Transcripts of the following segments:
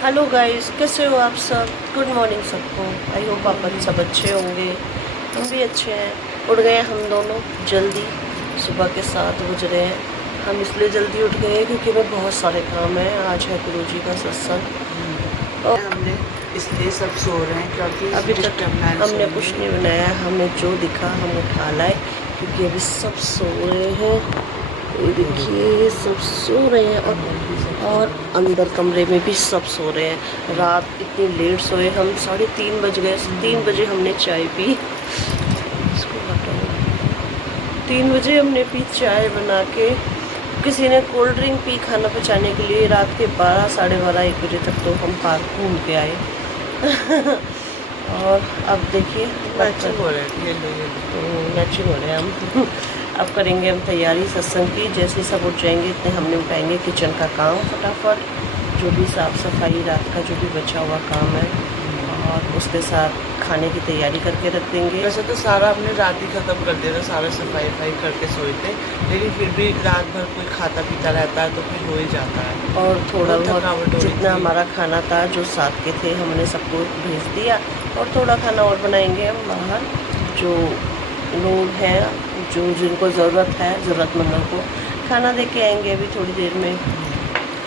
Hello guys, कैसे हो आप सब। गुड मॉर्निंग सबको। आई होप आप सब अच्छे होंगे। हम भी अच्छे हैं। उठ गए हम दोनों जल्दी। सुबह के 7 बज रहे हैं। हम इसलिए जल्दी उठ गए क्योंकि हमें बहुत सारे काम हैं। आज है गुरुजी का सत्संग और हमने इसलिए सब सो रहे हैं क्योंकि अभी तक हमने कुछ नहीं बनाया। हमें जो दिखा हम उठा लाए क्योंकि अभी सब सो रहे हैं। ये देखिए सब सो रहे हैं और अंदर कमरे में भी सब सो रहे हैं। रात इतनी लेट सोए हम, 3:30 बज गए। 3 बजे हमने चाय पी। इसको हटाओ। 3 बजे हमने पी चाय बना के। किसी ने कोल्ड ड्रिंक पी खाना पचाने के लिए। रात के 12, साढ़े 12, 1 बजे तक तो हम पार्क घूम के आए। और अब देखिए मैचिंग हो रहे हैं हम। अब करेंगे हम तैयारी सत्संग की। जैसे सब उठ जाएंगे इतने हमने उठाएंगे किचन का काम फटाफट, जो भी साफ़ सफाई रात का जो भी बचा हुआ काम है, और उसके साथ खाने की तैयारी करके रख देंगे। वैसे तो सारा हमने रात ही ख़त्म कर दिया था, सारा सफाई करके सोए थे, लेकिन फिर भी रात भर कोई खाता पीता रहता है तो फिर हो ही जाता है। और थोड़ा बहुत जितना हमारा खाना था जो साथ के थे हमने सबको भेज दिया। और थोड़ा खाना और बनाएंगे हम बाहर, जो लोग हैं जो जिनको ज़रूरत है, ज़रूरतमंदों को खाना दे के आएंगे अभी थोड़ी देर में।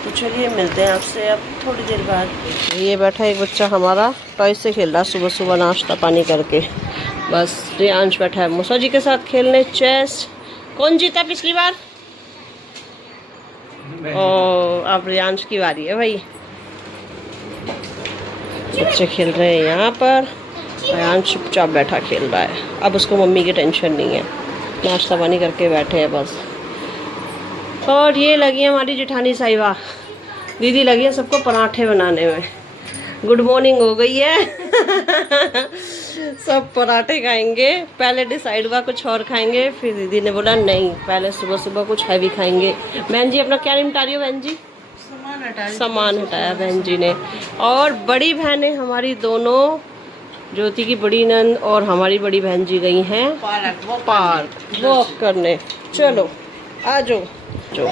तो चलिए मिलते हैं आपसे अब थोड़ी देर बाद। ये बैठा एक बच्चा हमारा टॉय से खेल रहा सुबह सुबह नाश्ता पानी करके। बस रियांश बैठा है मूसा जी के साथ खेलने चेस। कौन जीता पिछली बार? और अब रियांश की बारी है भाई। बच्चे खेल रहे हैं यहाँ पर। रियांश चुपचाप बैठा खेल रहा है। अब उसको मम्मी की टेंशन नहीं है। नाश्ता पानी करके बैठे हैं बस। और ये लगी है हमारी जेठानी साहिबा, दीदी लगी है सबको पराठे बनाने में। गुड मॉर्निंग हो गई है। सब पराठे खाएंगे। पहले डिसाइड हुआ कुछ और खाएंगे, फिर दीदी ने बोला नहीं पहले सुबह सुबह कुछ हैवी खाएंगे। बहन जी अपना क्या निपटा रही हो? बहन जी सामान हटाया बहन जी ने। और बड़ी बहनें हमारी दोनों, ज्योति की बड़ी नंद और हमारी बड़ी बहन जी गई हैं पार्क वॉक करने। चलो आ जाओ। जो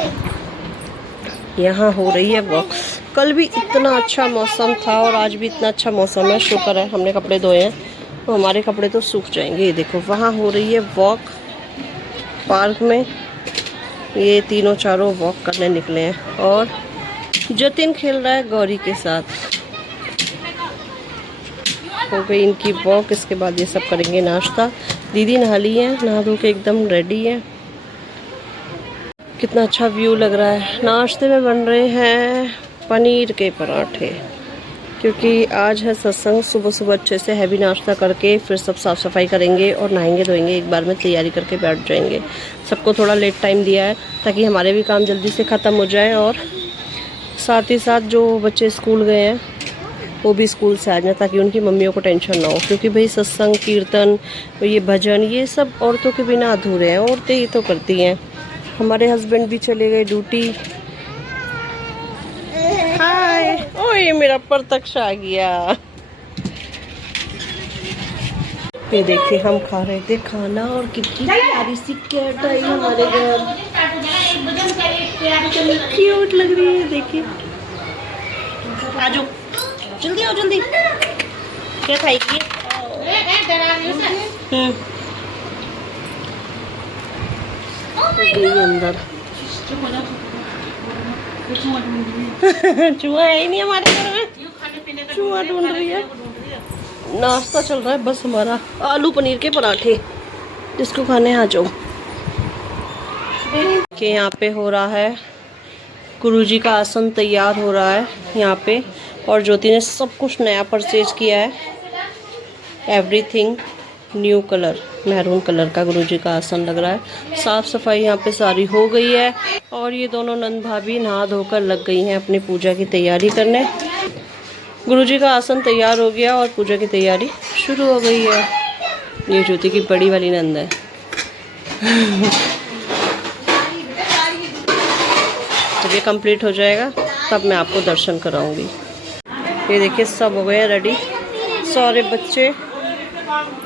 यहाँ हो रही है वॉक। कल भी इतना अच्छा मौसम था और आज भी इतना अच्छा मौसम है। शुक्र है हमने कपड़े धोए हैं, तो हमारे कपड़े तो सूख जाएंगे। ये देखो वहाँ हो रही है वॉक पार्क में। ये तीनों चारों वॉक करने निकले हैं और जतिन खेल रहा है गौरी के साथ। हो गई इनकी वॉक। इसके बाद ये सब करेंगे नाश्ता। दीदी नहा ली है, नहा धो के एकदम रेडी है। कितना अच्छा व्यू लग रहा है। नाश्ते में बन रहे हैं पनीर के पराठे, क्योंकि आज है सत्संग। सुबह सुबह अच्छे से हैवी नाश्ता करके फिर सब साफ़ सफाई करेंगे और नहाएंगे धोएंगे, एक बार में तैयारी करके बैठ जाएंगे। सबको थोड़ा लेट टाइम दिया है ताकि हमारे भी काम जल्दी से ख़त्म हो जाए, और साथ ही साथ जो बच्चे स्कूल गए हैं वो भी स्कूल से आ जाए ताकि उनकी मम्मियों को टेंशन ना हो। क्योंकि भाई सत्संग कीर्तन ये भजन ये सब औरतों के बिना अधूरे हैं। औरतें ही तो करती हैं। हमारे हस्बैंड भी चले गए ड्यूटी। हाय ओए मेरा परतक्ष आ गया। ये देखिए हम खा रहे थे खाना और कितनी प्यारी सी कैट आई हमारे घर। क्यूट लग रही है। देखिए आजो जल्दी आओ जल्दी। क्या खाएगी? गई अंदर। चूहा है ही नहीं हमारे घर में। चूहा ढूंढ रही है। नाश्ता चल रहा है बस हमारा आलू पनीर के पराठे, जिसको खाने आ जाओ। कि यहाँ पे हो रहा है गुरुजी का आसन तैयार हो रहा है यहाँ पे। और ज्योति ने सब कुछ नया परचेज किया है। Everything new colour, maroon colour का गुरुजी का आसन लग रहा है। साफ़ सफाई यहाँ पे सारी हो गई है। और ये दोनों नंद भाभी नहा धोकर लग गई हैं अपनी पूजा की तैयारी करने। गुरुजी का आसन तैयार हो गया और पूजा की तैयारी शुरू हो गई है। ये ज्योति की बड़ी वाली नंद है। जब ये कंप्लीट हो जाएगा तब मैं आपको दर्शन कराऊंगी। ये देखिए सब हो गए रेडी सारे बच्चे।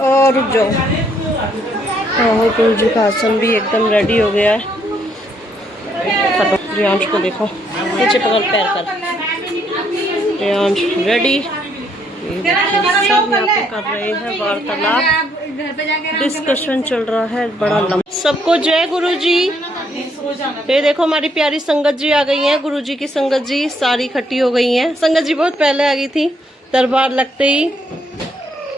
और रुक जाओ। और गुरुजी का आसन भी एकदम रेडी हो गया है। रियांश को देखो, नीचे पकड़ पैर कर। रेयांश रेडी। सब यहाँ पे कर रहे हैं वार्तालाप, डिस्कशन चल रहा है बड़ा लंबा। सबको जय गुरु जी। ये देखो हमारी प्यारी संगत जी आ गई हैं, गुरु जी की संगत जी सारी इकट्ठी हो गई हैं। संगत जी बहुत पहले आ गई थी, दरबार लगते ही,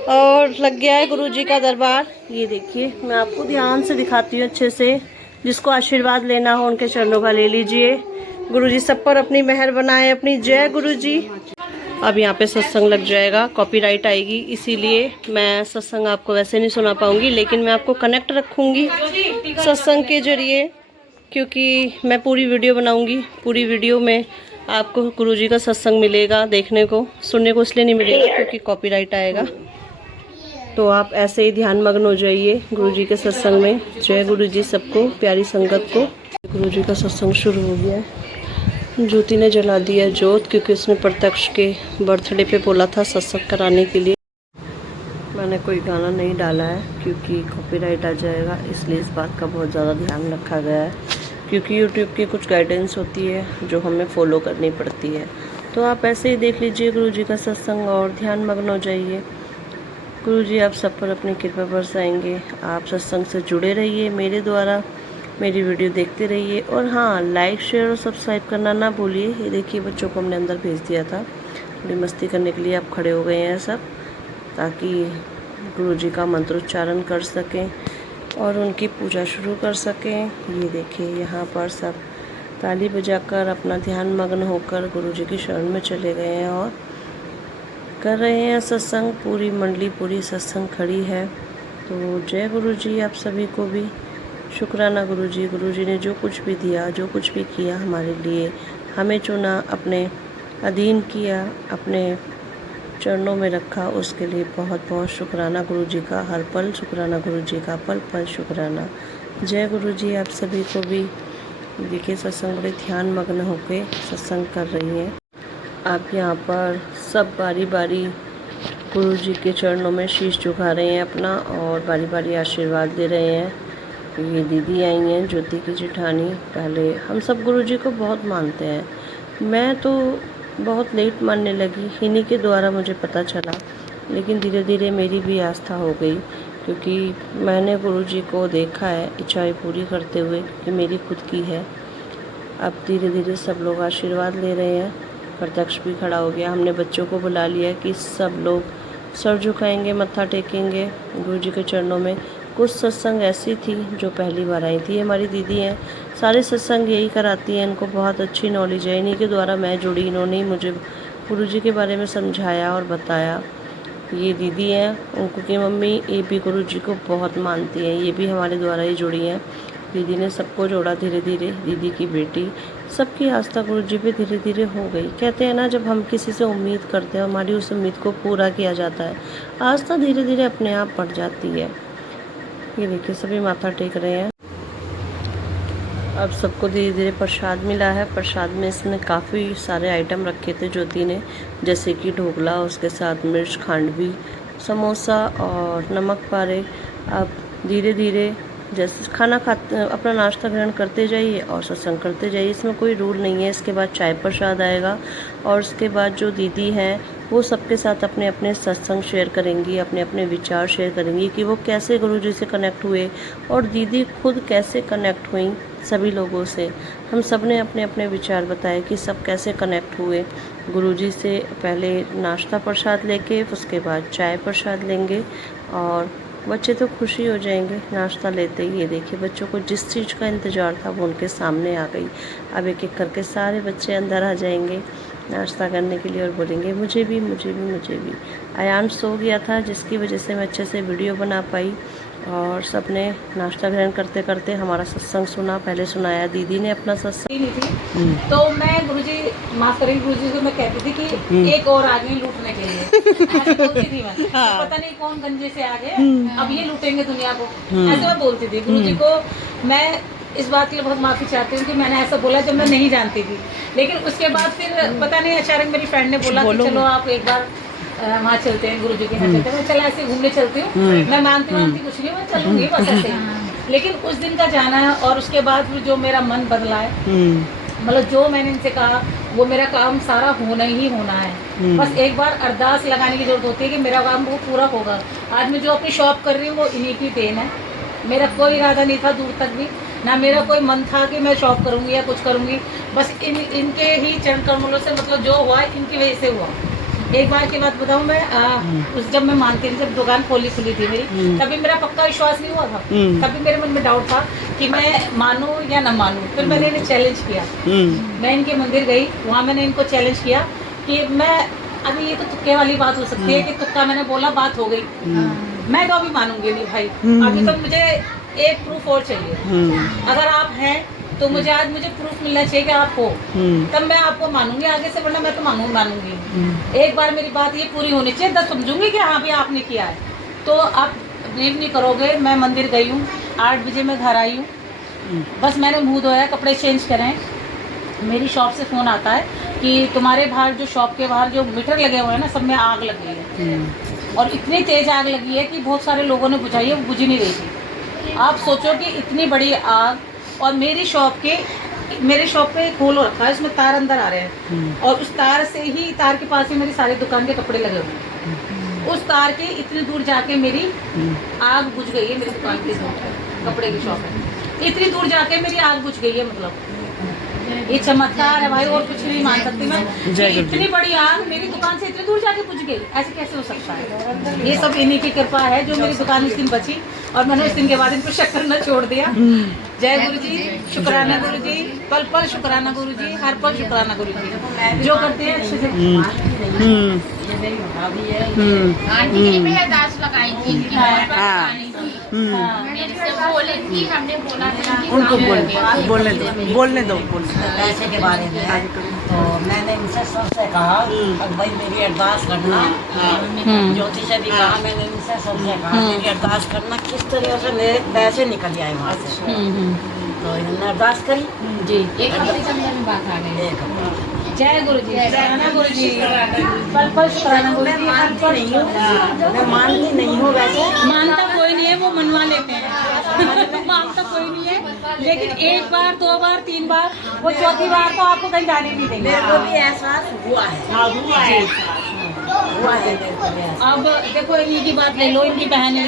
और लग गया है गुरु जी का दरबार। ये देखिए मैं आपको ध्यान से दिखाती हूँ अच्छे से, जिसको आशीर्वाद लेना हो उनके चरणों का ले लीजिए। गुरु जी सब पर अपनी मेहर बनाए अपनी। जय गुरु जी। अब यहाँ पे सत्संग लग जाएगा, कॉपीराइट आएगी, इसीलिए मैं सत्संग आपको वैसे नहीं सुना पाऊंगी, लेकिन मैं आपको कनेक्ट रखूंगी सत्संग के जरिए, क्योंकि मैं पूरी वीडियो बनाऊंगी। पूरी वीडियो में आपको गुरुजी का सत्संग मिलेगा, देखने को सुनने को इसलिए नहीं मिलेगा क्योंकि कॉपीराइट आएगा। तो आप ऐसे ही ध्यान मग्न हो जाइए गुरुजी के सत्संग में। जय गुरु जी सबको, प्यारी संगत को। गुरुजी का सत्संग शुरू हो गया है। ज्योति ने जला दिया जोत, क्योंकि उसने प्रत्यक्ष के बर्थडे पे बोला था सत्संग कराने के लिए। मैंने कोई गाना नहीं डाला है क्योंकि कॉपीराइट आ जाएगा, इसलिए इस बात का बहुत ज़्यादा ध्यान रखा गया है, क्योंकि यूट्यूब की कुछ गाइडेंस होती है जो हमें फॉलो करनी पड़ती है। तो आप ऐसे ही देख लीजिए गुरुजी का सत्संग और ध्यान मग्न हो जाइए। गुरुजी आप सब पर अपनी कृपा बरसाएंगे। आप सत्संग से जुड़े रहिए, मेरे द्वारा मेरी वीडियो देखते रहिए, और हाँ, लाइक शेयर और सब्सक्राइब करना ना भूलिए। ये देखिए बच्चों को हमने अंदर भेज दिया था थोड़ी मस्ती करने के लिए, आप खड़े हो गए हैं सब, ताकि गुरुजी का मंत्रोच्चारण कर सकें और उनकी पूजा शुरू कर सकें। ये देखिए यहाँ पर सब ताली बजाकर अपना ध्यान मग्न होकर गुरुजी की शरण में चले गए हैं और कर रहे हैं सत्संग। पूरी मंडली पूरी सत्संग खड़ी है। तो जय गुरुजी आप सभी को भी। शुक्राना गुरुजी। गुरुजी ने जो कुछ भी दिया, जो कुछ भी किया हमारे लिए, हमें चुना, अपने अधीन किया, अपने चरणों में रखा, उसके लिए बहुत बहुत शुक्राना गुरुजी का। हर पल शुक्राना गुरुजी का, पल पल शुक्राना। जय गुरुजी आप सभी को भी। देखिए सत्संग बड़े ध्यान मग्न होकर सत्संग कर रही हैं। आप यहाँ पर सब बारी बारी गुरुजी के चरणों में शीश झुका रहे हैं अपना, और बारी बारी आशीर्वाद दे रहे हैं। ये दीदी आई हैं ज्योति की जेठानी। पहले हम सब गुरुजी को बहुत मानते हैं। मैं तो बहुत लेट मानने लगी, इन्हीं के द्वारा मुझे पता चला, लेकिन धीरे धीरे मेरी भी आस्था हो गई, क्योंकि मैंने गुरुजी को देखा है इच्छाएं पूरी करते हुए, कि मेरी खुद की है। अब धीरे धीरे सब लोग आशीर्वाद ले रहे हैं। प्रत्यक्ष भी खड़ा हो गया। हमने बच्चों को बुला लिया कि सब लोग सर झुकाएंगे, मत्था टेकेंगे गुरुजी के चरणों में। कुछ सत्संग ऐसी थी जो पहली बार आई थी। हमारी दीदी हैं, सारे सत्संग यही कराती हैं, इनको बहुत अच्छी नॉलेज है। इन्हीं के द्वारा मैं जुड़ी, इन्होंने ही मुझे गुरुजी के बारे में समझाया और बताया। ये दीदी हैं, उनको की मम्मी, ये भी गुरुजी को बहुत मानती हैं, ये भी हमारे द्वारा ही जुड़ी हैं। दीदी ने सबको जोड़ा धीरे धीरे, दीदी की बेटी, सबकी आस्था गुरुजी पे धीरे धीरे हो गई। कहते हैं ना, जब हम किसी से उम्मीद करते हैं, हमारी उस उम्मीद को पूरा किया जाता है, आस्था धीरे धीरे अपने आप बढ़ जाती है। ये देखिए सभी माथा टेक रहे हैं। अब सबको धीरे धीरे प्रसाद मिला है। प्रसाद में इसने काफ़ी सारे आइटम रखे थे ज्योति ने, जैसे कि ढोकला, उसके साथ मिर्च खांडवी, समोसा और नमक पारे। अब धीरे धीरे जैसे खाना खाते, अपना नाश्ता ग्रहण करते जाइए और सत्संग करते जाइए, इसमें कोई रूल नहीं है। इसके बाद चाय प्रसाद आएगा, और उसके बाद जो दीदी हैं वो सबके साथ अपने अपने सत्संग शेयर करेंगी, अपने अपने विचार शेयर करेंगी कि वो कैसे गुरुजी से कनेक्ट हुए, और दीदी खुद कैसे कनेक्ट हुई सभी लोगों से। हम सब ने अपने अपने विचार बताए कि सब कैसे कनेक्ट हुए गुरुजी से। पहले नाश्ता प्रसाद लेके, उसके बाद चाय प्रसाद लेंगे, और बच्चे तो खुशी हो जाएंगे नाश्ता लेते ही। ये देखिए बच्चों को जिस चीज़ का इंतज़ार था वो उनके सामने आ गई। अब एक एक करके सारे बच्चे अंदर आ जाएंगे नाश्ता करने के लिए और बोलेंगे मुझे भी, मुझे भी, मुझे भी। आयान सो गया था, जिसकी वजह से मैं अच्छे से वीडियो बना पाई, और सबने नाश्ता ग्रहण करते करते हमारा सत्संग सुना। पहले सुनाया दीदी ने अपना सत्संग। नहीं थी तो मैं गुरुजी, माफ करेंगे गुरुजी को, मैं कहती थी कि एक और आ गए लूटने के लिए, ऐसे बोलती थी मैं। तो पता नहीं कौन गंजे से आ गए, अब ये लूटेंगे दुनिया को, ऐसे मैं बोलती थी गुरुजी को। मैं इस बात के लिए बहुत माफ़ी चाहती हूँ कि मैंने ऐसा बोला जब मैं नहीं जानती थी। लेकिन उसके बाद फिर पता नहीं अचानक मेरी फ्रेंड ने बोला कि चलो आप एक बार वहाँ चलते हैं, गुरुजी के यहाँ चलते हैं। मैं चला ऐसे घूमने चलती हूँ, मैं मानती कुछ नहीं, मैं चलूँगी बस ऐसे। लेकिन उस दिन का जाना है, और उसके बाद जो मेरा मन बदला है, मतलब जो मैंने इनसे कहा वो मेरा काम सारा होना ही होना है। बस एक बार अरदास लगाने की जरूरत होती है कि मेरा काम वो पूरा होगा। आज मैं जो अपनी शॉप कर रही हूँ वो इन्हीं की देन है। मेरा कोई इरादा नहीं था दूर तक भी, ना मेरा कोई मन था कि मैं शॉप करूँगी या कुछ करूँगी। बस इनके ही चरण कमलों से मतलब जो हुआ इनकी वजह से हुआ। एक बार की बात बताऊं मैं, जब मैं मानती थी, जब दुकान खुली थी मेरी, तभी मेरा पक्का विश्वास नहीं हुआ था। तभी मेरे मन में डाउट था कि मैं मानूं या न मानूं। फिर मैंने इन्हें चैलेंज किया। मैं इनके मंदिर गई, वहाँ मैंने इनको चैलेंज किया कि मैं अभी, ये तो तुक्के वाली बात हो सकती है कि तुक्का मैंने बोला बात हो गई, मैं तो अभी मानूंगी नहीं भाई। अभी तो मुझे एक प्रूफ और चाहिए। अगर आप हैं तो मुझे आज प्रूफ मिलना चाहिए कि आप हो, तब मैं आपको मानूंगी आगे से, वरना मैं तो मानूंगी। एक बार मेरी बात ये पूरी होनी चाहिए, तब समझूंगी कि हाँ भी आपने किया है। तो आप बिलीव नहीं करोगे, मैं मंदिर गई हूँ, 8 बजे मैं घर आई हूँ। बस मैंने मुंह धोया, कपड़े चेंज करें, मेरी शॉप से फ़ोन आता है कि तुम्हारे बाहर जो शॉप के बाहर जो मीटर लगे हुए हैं ना, सब में आग लगी है। और इतनी तेज़ आग लगी है कि बहुत सारे लोगों ने बुझाई है, वो बुझ ही नहीं रही थी। आप सोचो कि इतनी बड़ी आग, और मेरे शॉप पे एक होल रखा है, उसमें तार अंदर आ रहे हैं, और उस तार के पास ही मेरी सारी दुकान के कपड़े लगे हुए हैं। उस तार के इतनी दूर जाके मेरी आग बुझ गई है। मेरी दुकान की कपड़े की शॉप है, इतनी दूर जाके मेरी आग बुझ गई है। मतलब ये चमत्कार है भाई, और कुछ नहीं मान सकती मैं। इतनी बड़ी आग मेरी दुकान से इतनी दूर जाके बुझ गई, ऐसे कैसे हो सकता है? ये सब इन्हीं की कृपा है जो मेरी दुकान उस दिन बची, और मैंने उस दिन के बाद इनको शक करना छोड़ दिया। जय गुरु जी, शुक्राना गुरु जी, पल पल शुक्राना गुरु जी, हर पल शुक्राना गुरु जी, जो करते हैं अच्छे से। आंटी ने भी अरदास लगाई थी कि बहुत परेशानी थी। मेरे से बोले थी, हमने बोला था कि उनको काम बोलने दो। पैसे के बारे में तो मैंने इनसे सबसे कहा अब भाई मेरी अरदास करना, ज्योति से भी कहा मैंने इनसे सबसे कहा मेरी अरदास करना किस तरह से मेरे पैसे निकल जाए वहाँ से। तो इन्होंने अरदास करी जी। एक हफ्ते के अंदर में बात आ गई। जय गुरु जी, शुक्राना गुरु जी, पल पल शुक्राना गुरु जी, हर पल। मैं मानती नहीं हूँ वैसे, मानता कोई नहीं है, वो मनवा लेते हैं। मानता कोई नहीं है, लेकिन एक बार, 2 बार, 3 बार, वो चौथी बार तो आपको कहीं जाने नहीं देंगे। मेरे को भी एहसास हुआ है। हुआ है मेरे को भी एहसास। अब देखो इन्हीं की बात ले लो, इनकी बहन है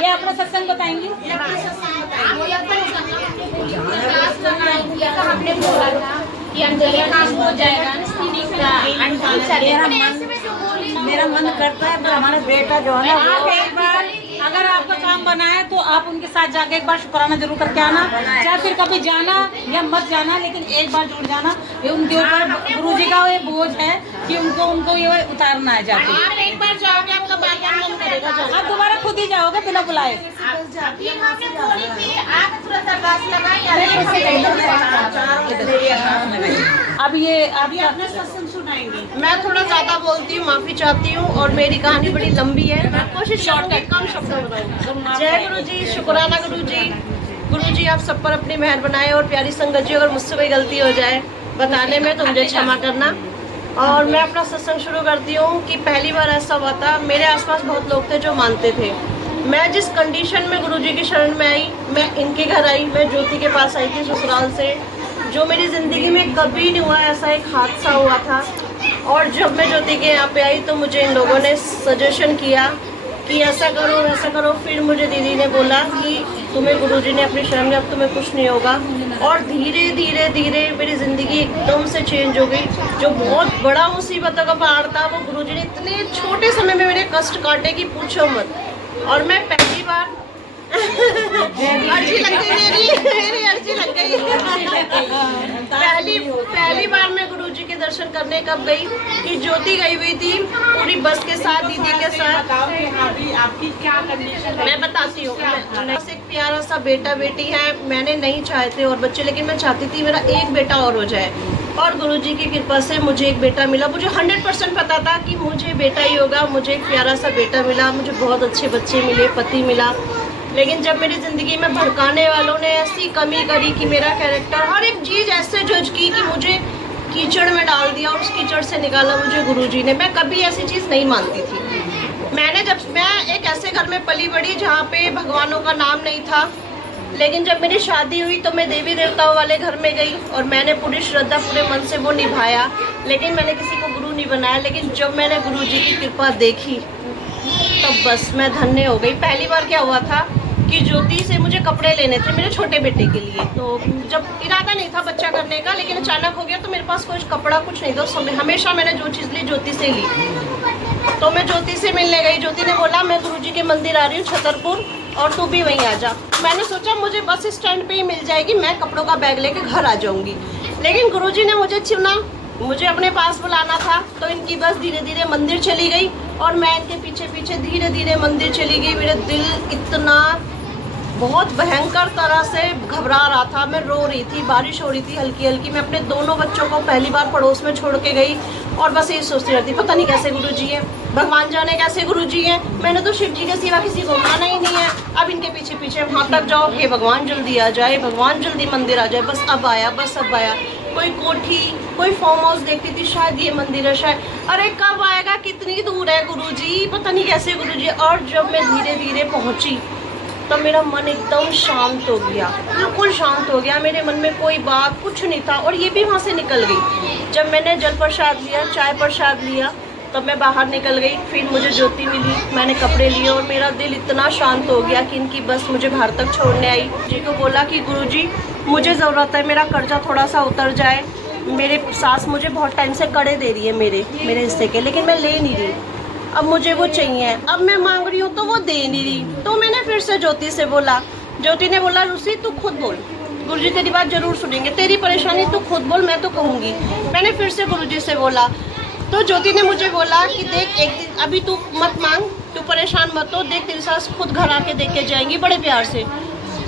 ये अपना सत्संग बताएंगी। हमने बोला था कि अंजलि काम हो जाएगा, मेरा मन करता है पर हमारा बेटा जो है ना, आप एक बार अगर आपका काम बना है तो आप उनके साथ जाके एक बार शुक्राना जरूर करके आना, चाहे फिर कभी जाना या मत जाना, लेकिन एक बार जरूर जाना। ये उनके ऊपर गुरुजी का ये बोझ है कि उनको ये उतारना है जाके। आप एक बार जाओगे आपका बार मन करेगा। आप दोबारा खुद ही जाओगे बिना बुलाए। अभी हमने बोली थी आप तुरंत अरदास लगाई। अब ये आप मैं थोड़ा ज़्यादा बोलती हूँ, माफ़ी चाहती हूँ, और मेरी कहानी बड़ी लंबी है। मैं कोशिश शॉर्टकट कम शब्दों में बताऊँ। जय गुरु जी, शुक्राना गुरु जी। गुरु जी आप सब पर अपनी मेहर बनाए, और प्यारी संगत जी अगर मुझसे कोई गलती हो जाए बताने में तो मुझे क्षमा करना। और मैं अपना सत्संग शुरू करती हूँ कि पहली बार ऐसा हुआ था, मेरे आसपास बहुत लोग थे जो मानते थे। मैं जिस कंडीशन में गुरुजी की शरण में आई, मैं इनके घर आई, मैं ज्योति के पास आई थी ससुराल से, जो मेरी ज़िंदगी में कभी नहीं हुआ, ऐसा एक हादसा हुआ था। और जब मैं ज्योति के यहाँ पे आई तो मुझे इन लोगों ने सजेशन किया कि ऐसा करो वैसा करो। फिर मुझे दीदी ने बोला कि तुम्हें गुरुजी ने अपनी शरण में, अब तुम्हें कुछ नहीं होगा। और धीरे धीरे धीरे मेरी ज़िंदगी एकदम से चेंज हो गई। जो बहुत बड़ा मुसीबतों का पहाड़ था, वो गुरुजी ने इतने छोटे समय में मेरे कष्ट काटे कि पूछो मत। और मैं पहली बार अर्जी लग गई, मेरी अर्जी लग गई। पहली बार मैं गुरुजी के दर्शन करने कब गई कि ज्योति गई हुई थी पूरी बस के साथ, दीदी के साथ। आपकी क्या कंडीशन है? मैं बताती हूँ। बस एक प्यारा सा बेटा बेटी है, मैंने नहीं चाहे थे और बच्चे, लेकिन मैं चाहती थी मेरा एक बेटा और हो जाए, और गुरुजी की कृपा से मुझे एक बेटा मिला। मुझे 100% पता था कि मुझे बेटा ही होगा। मुझे एक प्यारा सा बेटा मिला, मुझे बहुत अच्छे बच्चे मिले, पति मिला। लेकिन जब मेरी ज़िंदगी में भड़काने वालों ने ऐसी कमी करी कि मेरा कैरेक्टर, हर एक चीज़ ऐसे जज की कि मुझे कीचड़ में डाल दिया, और उस कीचड़ से निकाला मुझे गुरुजी ने। मैं कभी ऐसी चीज़ नहीं मानती थी। मैं एक ऐसे घर में पली बड़ी जहाँ पे भगवानों का नाम नहीं था, लेकिन जब मेरी शादी हुई तो मैं देवी देवताओं वाले घर में गई और मैंने पूरी श्रद्धा पूरे मन से वो निभाया, लेकिन मैंने किसी को गुरु नहीं बनाया। लेकिन जब मैंने गुरु जी की कृपा देखी तब बस मैं धन्य हो गई। पहली बार क्या हुआ था कि ज्योति से मुझे कपड़े लेने थे मेरे छोटे बेटे के लिए, तो जब इरादा नहीं था बच्चा करने का, लेकिन अचानक हो गया तो मेरे पास कोई कपड़ा कुछ नहीं था उस समय। हमेशा मैंने जो चीज़ ली ज्योति से ली, तो मैं ज्योति से मिलने गई। ज्योति ने बोला मैं गुरुजी के मंदिर आ रही हूँ छतरपुर और तू भी वहीं आ जा। मैंने सोचा मुझे बस स्टैंड पे ही मिल जाएगी, मैं कपड़ों का बैग लेके घर आ जाऊंगी। लेकिन गुरुजी ने मुझे चुना, मुझे अपने पास बुलाना था, तो इनकी बस धीरे धीरे मंदिर चली गई और मैं इनके पीछे पीछे धीरे धीरे मंदिर चली गई। मेरा दिल इतना बहुत भयंकर तरह से घबरा रहा था, मैं रो रही थी, बारिश हो रही थी हल्की हल्की। मैं अपने दोनों बच्चों को पहली बार पड़ोस में छोड़ के गई और बस यही सोचती रहती पता नहीं कैसे गुरुजी हैं, भगवान जाने कैसे गुरुजी हैं, मैंने तो शिव जी के सिवा किसी को माना ही नहीं है। अब इनके पीछे पीछे वहाँ तक जाओ, हे भगवान जल्दी आ जाए, भगवान जल्दी मंदिर आ जाए, बस अब आया, बस अब आया। कोई कोठी, कोई फार्म हाउस देखती थी, शायद ये मंदिर है, शायद अरे कब आएगा, कितनी दूर है गुरुजी, पता नहीं कैसे गुरुजी। और जब मैं धीरे धीरे पहुँची तो मेरा मन एकदम शांत हो गया, बिल्कुल शांत हो गया। मेरे मन में कोई बात कुछ नहीं था और ये भी वहाँ से निकल गई। जब मैंने जल प्रसाद लिया, चाय प्रसाद लिया, तब मैं बाहर निकल गई। फिर मुझे ज्योति मिली, मैंने कपड़े लिए और मेरा दिल इतना शांत हो गया कि इनकी बस मुझे बाहर तक छोड़ने आई। जी को बोला कि गुरुजी मुझे ज़रूरत है, मेरा कर्जा थोड़ा सा उतर जाए। मेरे सास मुझे बहुत टाइम से कड़े दे रही है मेरे हिस्से के, लेकिन मैं ले नहीं रही, अब मुझे वो चाहिए। अब मैं मांग रही हूँ तो वो दे नहीं रही। तो मैंने फिर से ज्योति से बोला, ज्योति ने बोला रूसी तू खुद बोल, गुरुजी तेरी बात जरूर सुनेंगे, तेरी परेशानी तू खुद बोल, मैं तो कहूँगी। मैंने फिर से गुरुजी से बोला तो ज्योति ने मुझे बोला कि देख एक दिन अभी तू मत मांग, तू परेशान मत हो, देख तेरी सास खुद घर आके देख के जाएंगी बड़े प्यार से।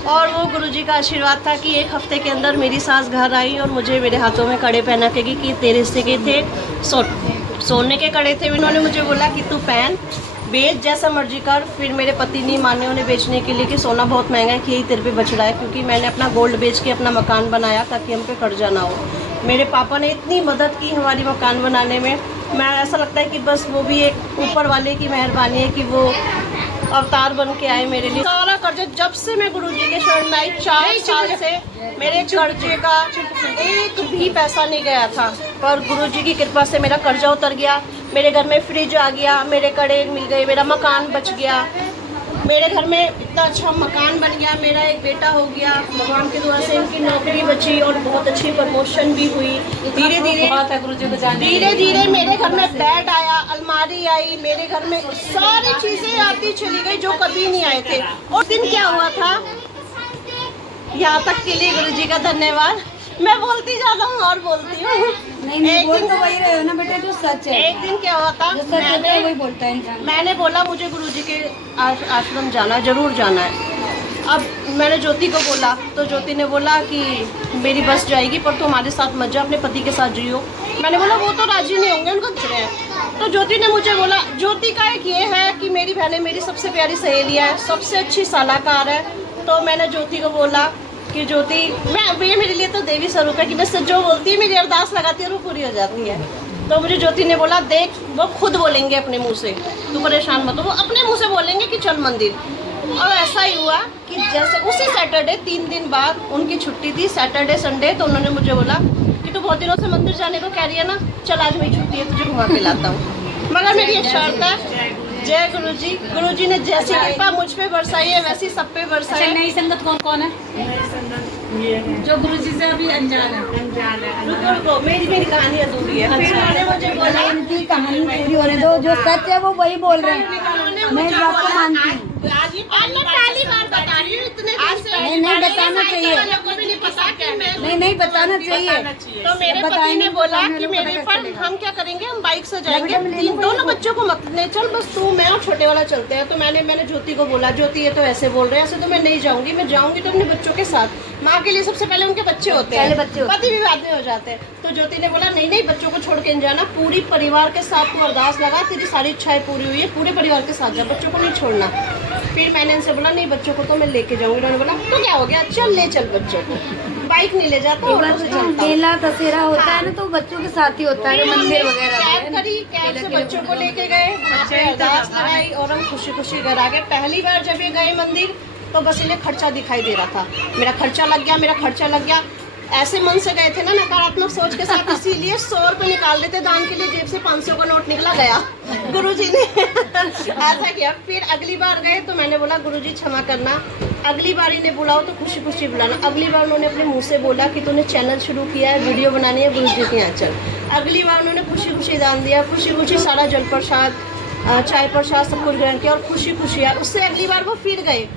और वो गुरुजी का आशीर्वाद था कि 1 हफ्ते के अंदर मेरी सास घर आई और मुझे मेरे हाथों में कड़े पहना के कि तेरे हिस्से के थे, सोने के कड़े थे। उन्होंने मुझे बोला कि तू पहन, बेच, जैसा मर्जी कर। फिर मेरे पति नहीं माने उन्हें बेचने के लिए कि सोना बहुत महंगा है, कि यही तेरे पे बच रहा है, क्योंकि मैंने अपना गोल्ड बेच के अपना मकान बनाया ताकि हम पे कर्जा ना हो। मेरे पापा ने इतनी मदद की हमारी मकान बनाने में, मैं ऐसा लगता है कि बस वो भी एक ऊपर वाले की मेहरबानी है कि वो अवतार बन के आए मेरे लिए। सारा कर्जा जब से मैं गुरुजी के शरण में आई, 4 साल से मेरे कर्जे का एक भी पैसा नहीं गया था, पर गुरुजी की कृपा से मेरा कर्जा उतर गया, मेरे घर में फ्रिज आ गया, मेरे कड़े मिल गए, मेरा मकान बच गया, मेरे घर में इतना अच्छा मकान बन गया, मेरा एक बेटा हो गया, भगवान की दुआ से इनकी नौकरी बची और बहुत अच्छी प्रमोशन भी हुई। धीरे धीरे मेरे घर में बेड आया, अलमारी आई, मेरे घर में सारी चीज़ें आती चली गई जो कभी नहीं आए थे। और दिन क्या हुआ था, यहाँ तक के लिए गुरुजी का धन्यवाद। मैं बोलती जाता हूँ और बोलती हूँ। नहीं बोल तो वही रहे हो ना बेटा, जो सच है। एक दिन क्या हुआ था, जो सच होता है वही बोलता है इंसान। मैंने बोला मुझे गुरुजी के आश्रम जाना, जरूर जाना है। अब मैंने ज्योति को बोला तो ज्योति ने बोला कि मेरी बस जाएगी पर तुम हमारे साथ मत जाओ, अपने पति के साथ जियो। मैंने बोला वो तो राजी नहीं होंगे, उनको कुछ हैं। तो ज्योति ने मुझे बोला, ज्योति का एक ये है कि मेरी बहनें मेरी सबसे प्यारी सहेलियाँ है, सबसे अच्छी सलाहकार है। तो मैंने ज्योति को बोला कि ज्योति ये मेरे लिए तो देवी स्वरूप है कि मैं जो बोलती है मेरी अरदास लगाती है और वो पूरी हो जाती है। तो मुझे ज्योति ने बोला देख वो खुद बोलेंगे अपने मुंह से, तू परेशान मत हो, वो अपने मुंह से बोलेंगे कि चल मंदिर। और ऐसा ही हुआ कि जैसे उसी सैटरडे 3 दिन बाद उनकी छुट्टी थी, सैटरडे संडे, तो उन्होंने मुझे बोला कि तू बहुत दिनों से मंदिर जाने को कह रही है ना, चल आज मेरी छुट्टी है, तुझे घुमा के लाता हूँ। मगर मेरी एक शर्त है, जय गुरुजी, गुरुजी ने जैसी कृपा मुझ पे बरसाई है वैसी सब पे बरसाई है। नई संगत कौन कौन है जो गुरुजी से अभी अनजान है? रुको मेरी कहानी अधूरी है। फिर उन्होंने मुझे बोला उनकी कहानी पूरी होने दो, जो सच है वो वही बोल रहे हैं, मैं इस बात को मानती हूँ। पहली बार बता रही हूँ इतने दिन से। नहीं बताना चाहिए, नहीं बताना चाहिए। तो मेरे पति ने बोला कि मेरे पर हम क्या करेंगे, हम बाइक से जाएंगे, दोनों बच्चों को मत ले चल, बस तू मैं और छोटे वाला चलते हैं। तो मैंने ज्योति को बोला, ज्योति ये तो ऐसे बोल रहे हैं, ऐसे तो मैं नहीं जाऊंगी, मैं जाऊंगी तो अपने बच्चों के साथ। माँ के लिए सबसे पहले उनके बच्चे होते हैं, पति भी बाद में हो जाते हैं। तो ज्योति ने बोला नहीं बच्चों को छोड़ के नहीं जाना, पूरी परिवार के साथ तू अरदास लगा, तेरी सारी इच्छाएं पूरी हुई है, पूरे परिवार के साथ जा, बच्चों को नहीं छोड़ना। फिर मैंने इनसे बोला नहीं बच्चों को तो मैं लेके जाऊंगी। उन्होंने बोला तो क्या हो गया, चल ले चल बच्चों को, बाइक नहीं ले जाता, ऑटो से चलता। मेला दशहरा होता है ना तो बच्चों के साथ ही होता है, मंदिर वगैरह कैब से बच्चों को लेके गए, अरदास कराई और हम खुशी खुशी घर आ गए। पहली बार जब ये गए मंदिर तो बस इन्हें खर्चा दिखाई दे रहा था, मेरा खर्चा लग गया, मेरा खर्चा लग गया। ऐसे मन से गए थे ना नकारात्मक सोच के साथ, इसीलिए 100 रुपये निकाल देते दान के लिए, जेब से 500 का नोट निकला गया। गुरुजी ने ऐसा किया। फिर अगली बार गए तो मैंने बोला गुरुजी क्षमा करना, अगली बार इन्हें बुलाओ तो खुशी खुशी बुलाना। अगली बार उन्होंने अपने मुंह से बोला कि तूने चैनल शुरू किया है, वीडियो बनानी है, गुरुजी के यहाँ चल। अगली बार उन्होंने खुशी खुशी दान दिया, खुशी खुशी सारा जल प्रसाद, चाय प्रसाद सब कुछ ग्रहण किया और खुशी खुशी है। उससे अगली बार वो फिर गए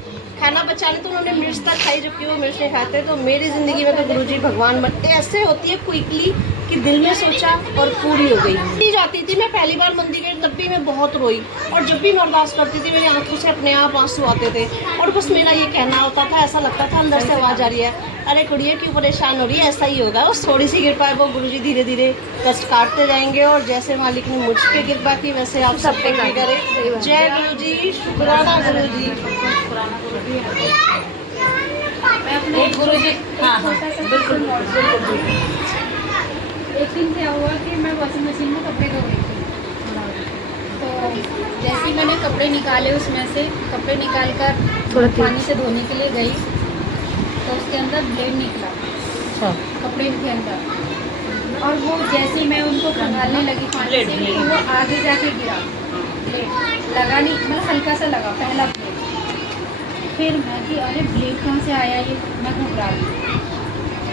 खाना बचाने, तो उन्होंने मिर्च तक खाई, जबकि वो मिर्च नहीं खाते। तो मेरी ज़िंदगी में तो गुरुजी भगवान बनते ऐसे होती है क्विकली कि दिल में सोचा और पूरी हो गई। जाती थी मैं पहली बार मंदिर गई तब भी मैं बहुत रोई, और जब भी मैं अरदास करती थी मेरी आंखों से अपने आप आंसू आते थे। और बस मेरा ये कहना होता था, ऐसा लगता था अंदर से आवाज़ आ रही है, अरे कुड़िए क्यों परेशान हो रही है, ऐसा ही होगा। उस थोड़ी सी कृपा है वो गुरुजी धीरे धीरे कष्ट काटते जाएंगे, और जैसे मालिक ने मुझ पे कृपा की वैसे आप सब पे भी करें। जय गुरुजी, शुक्राना गुरुजी। गुरुजी हाँ बिल्कुल। एक दिन क्या हुआ कि मैं वॉशिंग मशीन में कपड़े धो रही थी, तो जैसे ही मैंने कपड़े निकाले उसमें से, कपड़े निकाल कर पानी से धोने के लिए गई तो उसके अंदर ब्लेड निकला कपड़े के अंदर, और वो जैसे ही मैं उनको खंगालने लगी पानी से तो वो आगे जाके गिरा। ब्लेड लगा नहीं, मतलब हल्का सा लगा पहला ब्लेड। फिर मैं कि अरे ब्लेड कहाँ से आया ये, मैं घबरा गई।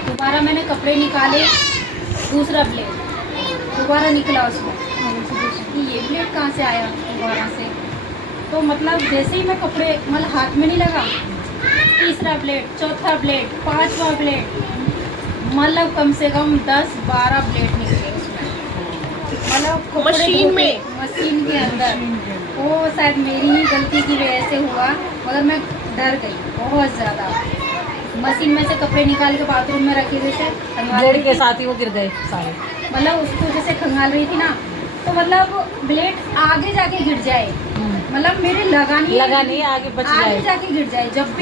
दोबारा मैंने कपड़े निकाले, दूसरा ब्लेड दोबारा निकला उसमें कि ये ब्लेड कहाँ से आया दोबारा से। तो मतलब जैसे ही मैं कपड़े मतलब हाथ में नहीं लगा, तीसरा ब्लेड, चौथा ब्लेड, पांचवा ब्लेड, मतलब कम से कम 10-12 ब्लेड निकले उसमें, मतलब मशीन के अंदर। वो शायद मेरी ही गलती की वजह से हुआ, मगर मैं डर गई बहुत ज़्यादा। मशीन में से कपड़े निकाल के बाथरूम में रखे हुए थे, ब्लेड के साथ ही वो गिर गए सारे। मतलब उसको जैसे खंगाल रही थी ना, तो मतलब ब्लेड आगे जाके गिर जाए, मतलब मेरे लगा नहीं आगे बच आगे जाए, जाके गिर जाए। जब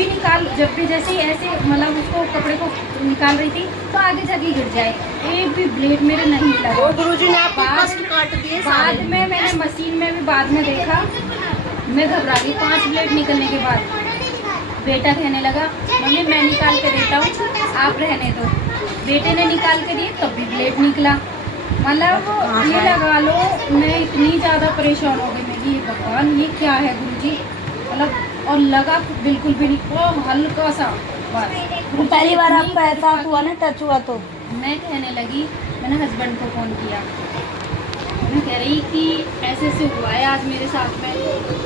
भी जैसे ऐसे मतलब उसको कपड़े को निकाल रही थी तो आगे जाके गिर जाए, एक भी ब्लेड मेरे नहीं लगा। गुरुजी ने आपको कष्ट काट दिए। बाद में मैंने मशीन में भी बाद में देखा, मैं घबरा गई। 5 ब्लेड निकलने के बाद बेटा कहने लगा मम्मी मैं निकाल के देता हूँ, आप रहने दो। बेटे ने निकाल के दिए तब भी ब्लेड निकला। मतलब ये लगा लो मैं इतनी ज़्यादा परेशान हो गई, मैं कि भगवान ये क्या है गुरुजी, मतलब और लगा बिल्कुल भी नहीं, वो हल्का सा बस। पहली बार आपका एहसास हुआ ना, टच हुआ तो मैं कहने लगी, मैंने हस्बैंड को फ़ोन किया, मैं कह रही कि ऐसे ऐसे हुआ है आज मेरे साथ में,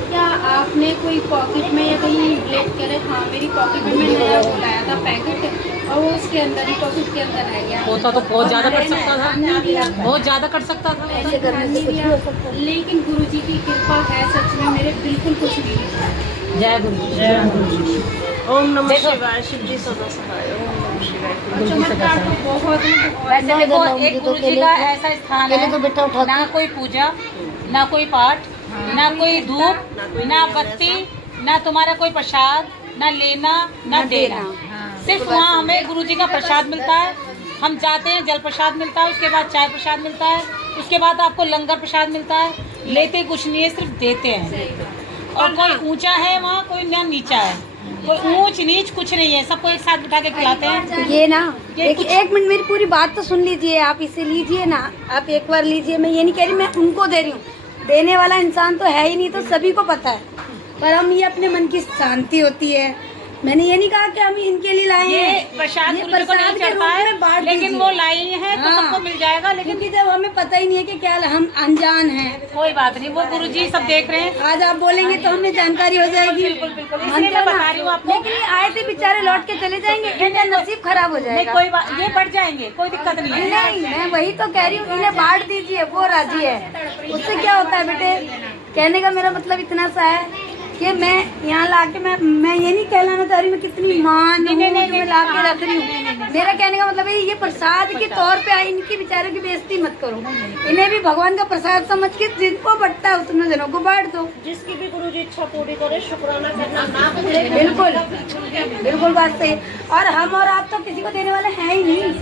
क्या आपने कोई पॉकेट में या कहीं ब्लेड, कह रहे हाँ मेरी पॉकेट में मैं नया वो लाया था पैकेट, और वो उसके अंदर ही पॉकेट के अंदर रह गया। होता तो बहुत ज़्यादा कट सकता था, बहुत ज़्यादा कट सकता था। ऐसे करने से कुछ भी हो सकता है, लेकिन गुरुजी की कृपा है सच में, मेरे बिल्कुल कुछ नहीं हुआ। जय गुरु, जय गुरु। ओम नमः शिवाय, शिव जी सदा सहाय। ओम नमः शिवाय। चमत्कार तो बहुत वैसे देखो एक गुरु जी का ऐसा स्थान है, तो बेटा उठा ना कोई पूजा, ना कोई पाठ, ना कोई धूप, ना बत्ती, ना तुम्हारा कोई प्रसाद, ना लेना ना देना, सिर्फ वहाँ हमें गुरु जी का प्रसाद मिलता है। हम जाते हैं जल प्रसाद मिलता है, उसके बाद चाय प्रसाद मिलता है, उसके बाद आपको लंगर प्रसाद मिलता है। लेते कुछ नहीं है, सिर्फ देते हैं। और कोई ऊंचा है वहाँ, कोई ना नीचा है, कोई ऊंच नीच कुछ नहीं है, सबको एक साथ बिठा के खिलाते हैं। ये ना एक मिनट मेरी पूरी बात तो सुन लीजिए, आप इसे लीजिए ना, आप एक बार लीजिए। मैं ये नहीं कह रही मैं उनको दे रही हूँ, देने वाला इंसान तो है ही नहीं, तो सभी को पता है, पर हम ये अपने मन की शांति होती है। मैंने ये नहीं कहा कि हम इनके लिए लाए हैं, प्रसाद ये गुरु जी को नहीं के चढ़ता रूप है, में बांट लेकिन दीजिए। वो लाई है तो हाँ। सबको मिल जाएगा। लेकिन क्योंकि जब हमें पता ही नहीं है कि क्या हम अनजान हैं, कोई बात नहीं, वो गुरु जी सब देख रहे हैं। आज आप बोलेंगे तो हमें जानकारी हो जाएगी। बिल्कुल बिल्कुल, इसलिए मानते मैं हो ना? बता रही हूँ आपको। लेकिन ये आए थे बेचारे, लौट के चले जाएंगे, इनका नसीब खराब हो नहीं जाएगा। कोई बात, ये बढ़ जाएंगे, कोई दिक्कत नहीं है। नहीं, मैं वही तो कह रही हूँ, इन्हें बांट दीजिए, वो राजी है, उससे क्या होता है बेटे। कहने का मेरा मतलब इतना सा है कि मैं यहाँ लाके मैं ये नहीं कहलाना चाह रही मैं कितनी मान हूँ जो मैं ला के रख रही हूँ। मेरा कहने का मतलब है ये प्रसाद के तौर पे आई, इनकी बेचारों की बेइज्जती मत करो, इन्हें भी भगवान का प्रसाद समझ के जिनको बटता है उतने जनों को बांट दो। जिसकी भी गुरुजी इच्छा पूरी करे, शुक्राना करना ना भूले। बिल्कुल बिल्कुल बात सही। और हम और आप तो किसी को देने वाले हैं ही नहीं,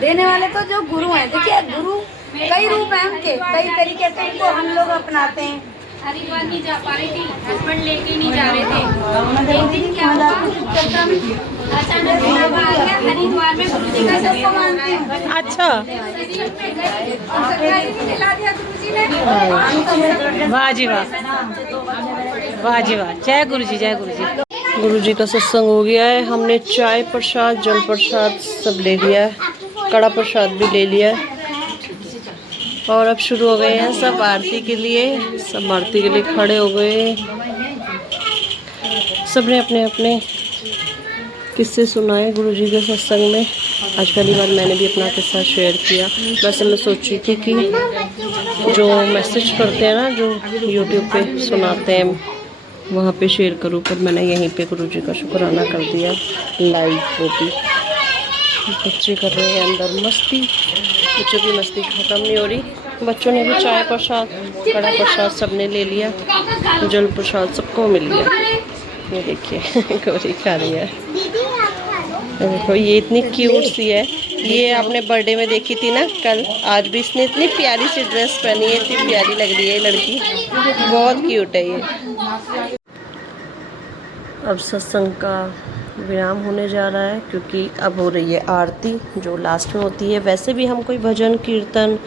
देने वाले तो जो गुरु हैं। देखिए गुरु कई रूप हैं उनके, कई तरीके से उनको हम लोग अपनाते हैं। हरिद्वार नहीं जा पा रही थी, हस्बैंड लेके नहीं जा रहे थे। एक दिन क्या हुआ, अचानक से हम आ गया हरिद्वार में गुरु जी का सत्संग हो रहा है। अच्छा, दिला दिया गुरु जी ने। वाह जी वाह, वाह जी वाह, जय गुरु जी, जय गुरु जी। गुरु जी का सत्संग हो गया है। हमने चाय प्रसाद, जल प्रसाद सब ले लिया है, कड़ा प्रसाद भी ले लिया है और अब शुरू हो गए हैं सब आरती के लिए। सब आरती के लिए खड़े हो गए। सबने अपने अपने किस्से सुनाए गुरु जी के सत्संग में। आज पहली बार मैंने भी अपना किस्सा शेयर किया। वैसे मैं सोच रही थी कि जो मैसेज करते हैं ना, जो यूट्यूब पे सुनाते हैं, वहाँ पे शेयर करूँ, पर मैंने यहीं पे गुरु जी का शुक्राना कर दिया लाइव। वो भी बच्चे कर रहे हैं अंदर मस्ती, बच्चों की मस्ती ख़त्म नहीं हो रही। बच्चों ने भी चाय प्रसाद, कड़ा प्रसाद सबने ले लिया, जल प्रसाद सबको मिल गया। ये देखिए गौरी खा रही है। देखो ये इतनी क्यूट सी है। ये आपने बर्थडे में देखी थी ना कल, आज भी इसने इतनी प्यारी सी ड्रेस पहनी है, इतनी प्यारी लग रही है ये लड़की, बहुत क्यूट है ये। अब सत्संग का विराम होने जा रहा है क्योंकि अब हो रही है आरती, जो लास्ट में होती है। वैसे भी हम कोई भजन कीर्तन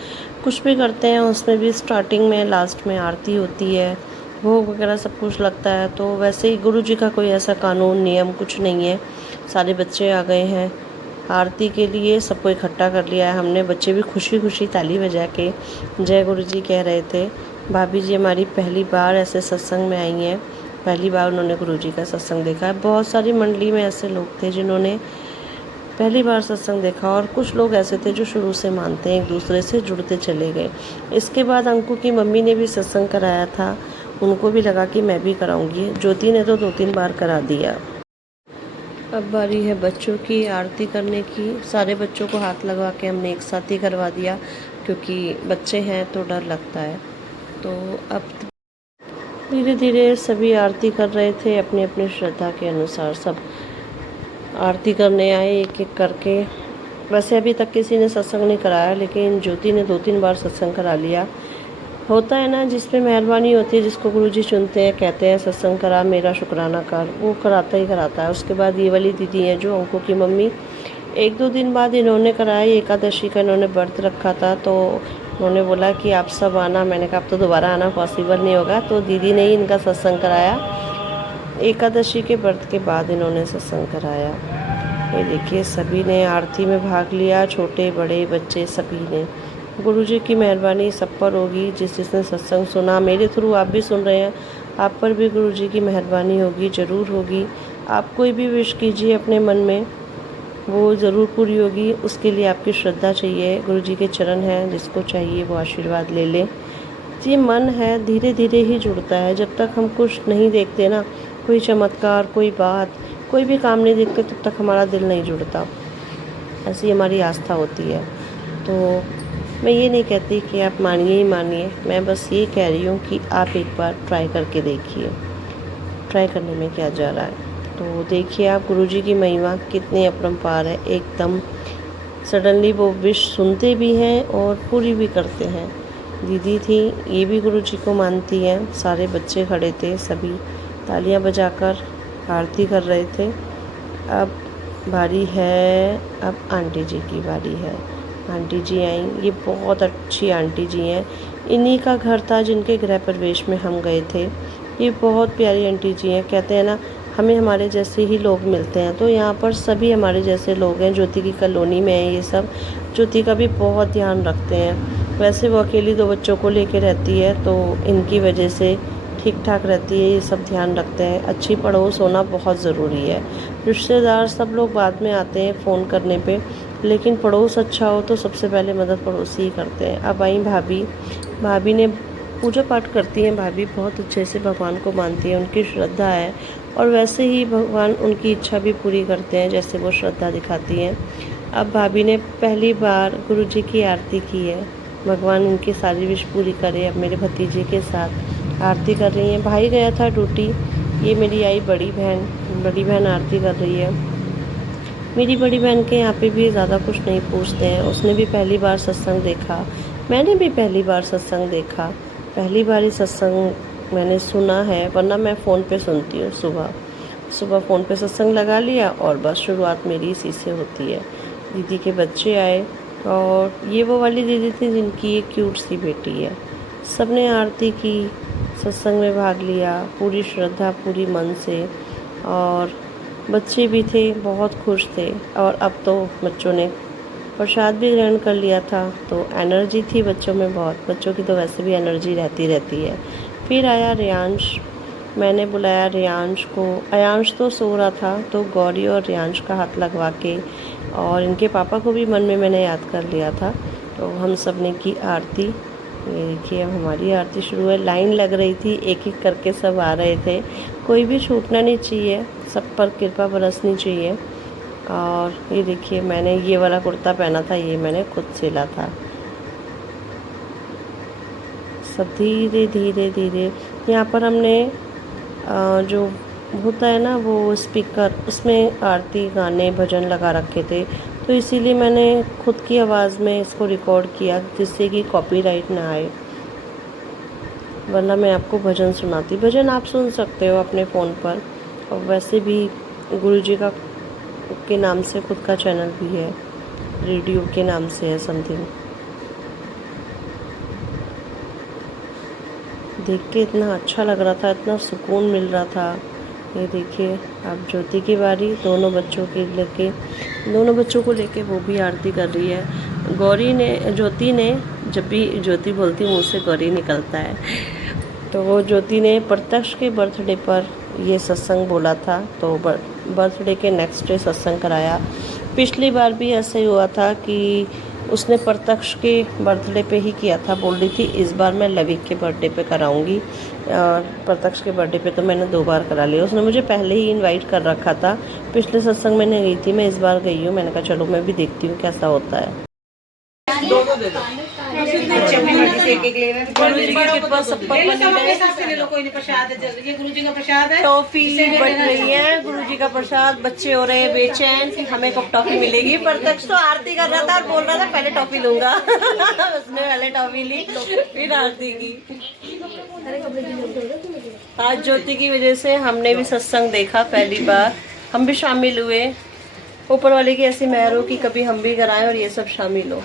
कुछ भी करते हैं, उसमें भी स्टार्टिंग में लास्ट में आरती होती है, भोग वगैरह सब कुछ लगता है। तो वैसे ही गुरु जी का कोई ऐसा कानून नियम कुछ नहीं है। सारे बच्चे आ गए हैं आरती के लिए, सबको इकट्ठा कर लिया है हमने। बच्चे भी खुशी खुशी ताली बजा के जय गुरु जी कह रहे थे। भाभी जी हमारी पहली बार ऐसे सत्संग में आई हैं, पहली बार उन्होंने गुरु जी का सत्संग देखा है। बहुत सारी मंडली में ऐसे लोग थे जिन्होंने पहली बार सत्संग देखा, और कुछ लोग ऐसे थे जो शुरू से मानते हैं, एक दूसरे से जुड़ते चले गए। इसके बाद अंकु की मम्मी ने भी सत्संग कराया था, उनको भी लगा कि मैं भी कराऊंगी। ज्योति ने तो 2-3 बार करा दिया। अब बारी है बच्चों की आरती करने की। सारे बच्चों को हाथ लगा के हमने एक साथ ही करवा दिया, क्योंकि बच्चे हैं तो डर लगता है। तो अब धीरे धीरे सभी आरती कर रहे थे अपनी अपनी श्रद्धा के अनुसार। सब आरती करने आए एक एक करके। वैसे अभी तक किसी ने सत्संग नहीं कराया, लेकिन ज्योति ने 2-3 बार सत्संग करा लिया। होता है ना, जिस पे मेहरबानी होती है, जिसको गुरु जी चुनते हैं, कहते हैं सत्संग करा, मेरा शुक्राना कर, वो कराता ही कराता है। उसके बाद ये वाली दीदी है जो अंकु की मम्मी, 1-2 दिन बाद इन्होंने कराया। एकादशी का इन्होंने व्रत रखा था, तो उन्होंने बोला कि आप सब आना। मैंने कहा अब तो दोबारा आना पॉसिबल नहीं होगा, तो दीदी ने ही इनका सत्संग कराया। एकादशी के व्रत के बाद इन्होंने सत्संग कराया। ये देखिए सभी ने आरती में भाग लिया, छोटे बड़े बच्चे सभी ने। गुरु जी की मेहरबानी सब पर होगी। जिसने सत्संग सुना, मेरे थ्रू आप भी सुन रहे हैं, आप पर भी गुरु जी की मेहरबानी होगी, ज़रूर होगी। आप कोई भी विश कीजिए अपने मन में, वो ज़रूर पूरी होगी। उसके लिए आपकी श्रद्धा चाहिए। गुरु जी के चरण हैं, जिसको चाहिए वो आशीर्वाद ले ले। ये मन है, धीरे धीरे ही जुड़ता है। जब तक हम कुछ नहीं देखते ना, कोई चमत्कार, कोई बात, कोई भी काम नहीं देखते, तब तक हमारा दिल नहीं जुड़ता। ऐसी हमारी आस्था होती है। तो मैं ये नहीं कहती कि आप मानिए ही मानिए, मैं बस ये कह रही हूँ कि आप एक बार ट्राई करके देखिए। ट्राई करने में क्या जा रहा है। तो देखिए आप गुरु जी की महिमा कितनी अपरंपार है। एकदम सडनली वो विश सुनते भी हैं और पूरी भी करते हैं। दीदी थी, ये भी गुरु जी को मानती हैं। सारे बच्चे खड़े थे, सभी तालियां बजाकर आरती कर रहे थे। अब बारी है, अब आंटी जी की बारी है। आंटी जी आई, ये बहुत अच्छी आंटी जी हैं। इन्हीं का घर था जिनके गृह प्रवेश में हम गए थे। ये बहुत प्यारी आंटी जी हैं। कहते हैं ना, हमें हमारे जैसे ही लोग मिलते हैं, तो यहाँ पर सभी हमारे जैसे लोग हैं। ज्योति की कॉलोनी में है ये सब। ज्योति का भी बहुत ध्यान रखते हैं। वैसे वो अकेली 2 बच्चों को लेकर रहती है, तो इनकी वजह से ठीक ठाक रहती है। ये सब ध्यान रखते हैं। अच्छी पड़ोस होना बहुत ज़रूरी है। रिश्तेदार सब लोग बाद में आते हैं फ़ोन करने पे, लेकिन पड़ोस अच्छा हो तो सबसे पहले मदद पड़ोसी ही करते हैं। अब आई भाभी। भाभी ने पूजा पाठ करती हैं। भाभी बहुत अच्छे से भगवान को मानती है, उनकी श्रद्धा है, और वैसे ही भगवान उनकी इच्छा भी पूरी करते हैं जैसे वो श्रद्धा दिखाती हैं। अब भाभी ने पहली बार गुरु जी की आरती की है। भगवान उनकी सारी विश पूरी करे। अब मेरे भतीजे के साथ आरती कर रही हैं। भाई गया था ड्यूटी। ये मेरी आई बड़ी बहन आरती कर रही है। मेरी बड़ी बहन के यहाँ पे भी ज़्यादा कुछ नहीं पूछते हैं। उसने भी पहली बार सत्संग देखा, मैंने भी पहली बार सत्संग देखा। पहली बार ही सत्संग मैंने सुना है, वरना मैं फ़ोन पे सुनती हूँ। सुबह फ़ोन पे सत्संग लगा लिया और बस शुरुआत मेरी इसी से होती है। दीदी के बच्चे आए और ये वो वाली दीदी थी जिनकी एक क्यूट सी बेटी है। सबने आरती की, सत्संग में भाग लिया पूरी श्रद्धा पूरी मन से, और बच्चे भी थे, बहुत खुश थे। और अब तो बच्चों ने प्रसाद भी ग्रहण कर लिया था, तो एनर्जी थी बच्चों में बहुत। बच्चों की तो वैसे भी एनर्जी रहती है। फिर आया रियांश, मैंने बुलाया रियांश को। अयांश तो सो रहा था, तो गौरी और रियांश का हाथ लगवा के और इनके पापा को भी मन में मैंने याद कर लिया था। तो हम सब ने की आरती। ये देखिए अब हमारी आरती शुरू है। लाइन लग रही थी, एक एक करके सब आ रहे थे। कोई भी छूटना नहीं चाहिए, सब पर कृपा बरसनी चाहिए। और ये देखिए मैंने ये वाला कुर्ता पहना था, ये मैंने खुद सिला था। सब धीरे धीरे धीरे यहाँ पर हमने जो होता है ना वो स्पीकर, उसमें आरती गाने भजन लगा रखे थे, तो इसीलिए मैंने खुद की आवाज़ में इसको रिकॉर्ड किया जिससे कि कॉपीराइट ना आए, वरना मैं आपको भजन सुनाती। भजन आप सुन सकते हो अपने फ़ोन पर, और वैसे भी गुरुजी का के नाम से खुद का चैनल भी है, रेडियो के नाम से है समथिंग। देख के इतना अच्छा लग रहा था, इतना सुकून मिल रहा था। ये देखिए अब ज्योति की बारी, दोनों बच्चों को लेके वो भी आरती कर रही है। ज्योति ने जब भी ज्योति बोलती मुँह से गौरी निकलता है, तो वो ज्योति ने प्रत्यक्ष के बर्थडे पर ये सत्संग बोला था, तो बर्थडे के नेक्स्ट डे सत्संग कराया। पिछली बार भी ऐसे ही हुआ था कि उसने प्रत्यक्ष के बर्थडे पे ही किया था, बोल रही थी इस बार मैं लविक के बर्थडे पे कराऊंगी। प्रत्यक्ष के बर्थडे पे तो मैंने 2 बार करा लिया, उसने मुझे पहले ही इनवाइट कर रखा था। पिछले सत्संग मैंने गई थी, मैं इस बार गई हूँ। मैंने कहा चलो मैं भी देखती हूँ कैसा होता है। दोनों दे दो। टॉफी बन रही है, गुरुजी का प्रसाद। बच्चे हो रहे हैं बेचैन कि हमें कब टॉफी मिलेगी। प्रत्यक्ष तो आरती कर रहा था और बोल रहा था पहले टॉफी लूंगा। उसने पहले टॉफी ली फिर आरती की। आज ज्योति की वजह से हमने भी सत्संग देखा पहली बार, हम भी शामिल हुए। ऊपर वाले की ऐसी मेहर हो कि कभी हम भी कराएं और ये सब शामिल हो।